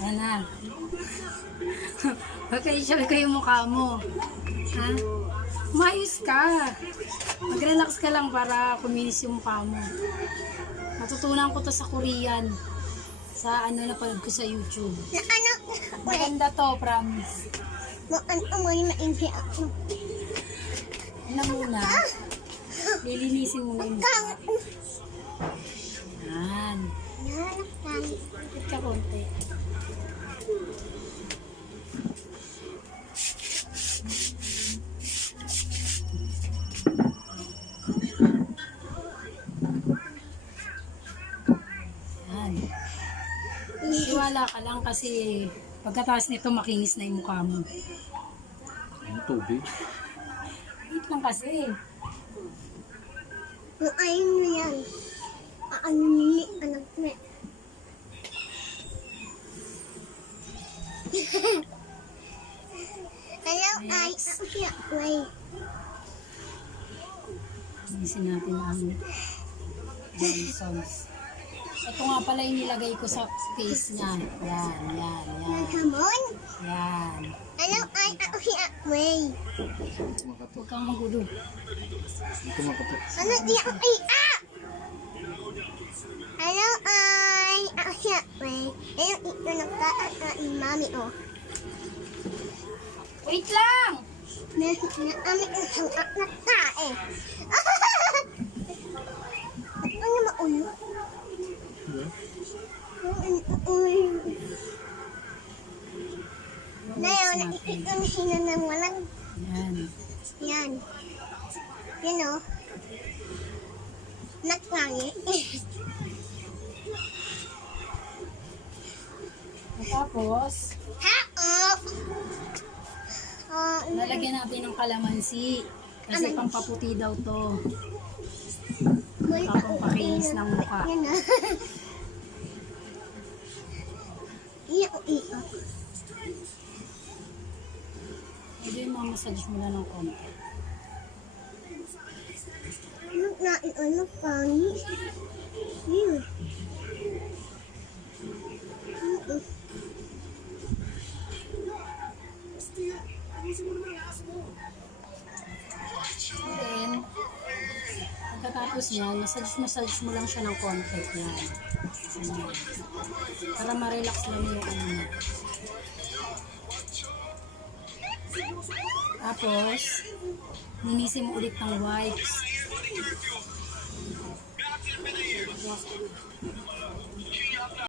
Yan na. Pagka-facial ko yung mukha mo. Ha? Umayos ka. Mag-relax ka lang para kuminis yung mukha mo. Natutunan ko to sa Korean. Sa ano na panood ko sa YouTube. Na ano? Maganda to, promise. Ano na hindi ako. Ano muna? Lilinisin muna yung mukha. Yan. Nahanap tayo. Ikit ka konti. Yan. Iwala ka lang kasi pagkatapos nito makinis na yung mukha mo. Ano tubig? Wait lang kasi. Yung ayun mo yan. Ano ni anak mo. Hello, ay, ako siya. Wait. Linisin natin ang Johnson's. Ito nga pala yung nilagay ko sa face niya. Yan, yan, yan. Hamon? Yan. Hello, ay, ako siya. Wait. Huwag kang magulo. Ito makato. Ano di ako ay, Hello, ay, ako siya. Wait. Ayun, ito nagkakain mami, oh. Wait lang! Naamit ang sangak na tae. Ano maulo? Ngayon, nakikita na sila ng walang Yan. yan. Yan o. Naklangi. Tapos, Haop! lalagyan natin ng kalamansi. Kasi pampaputi daw to. Pampakinis ng mukha. Yan o. Iyo, iyo. Pwede yung mamasage mo na ng konti. Ano pangit? Iyo. Then, pagkatapos yan, massage mo lang siya ng konti. Yan. Ayan. Para ma-relax lang yung ano niya. Tapos, linisin mo ulit ng wipes.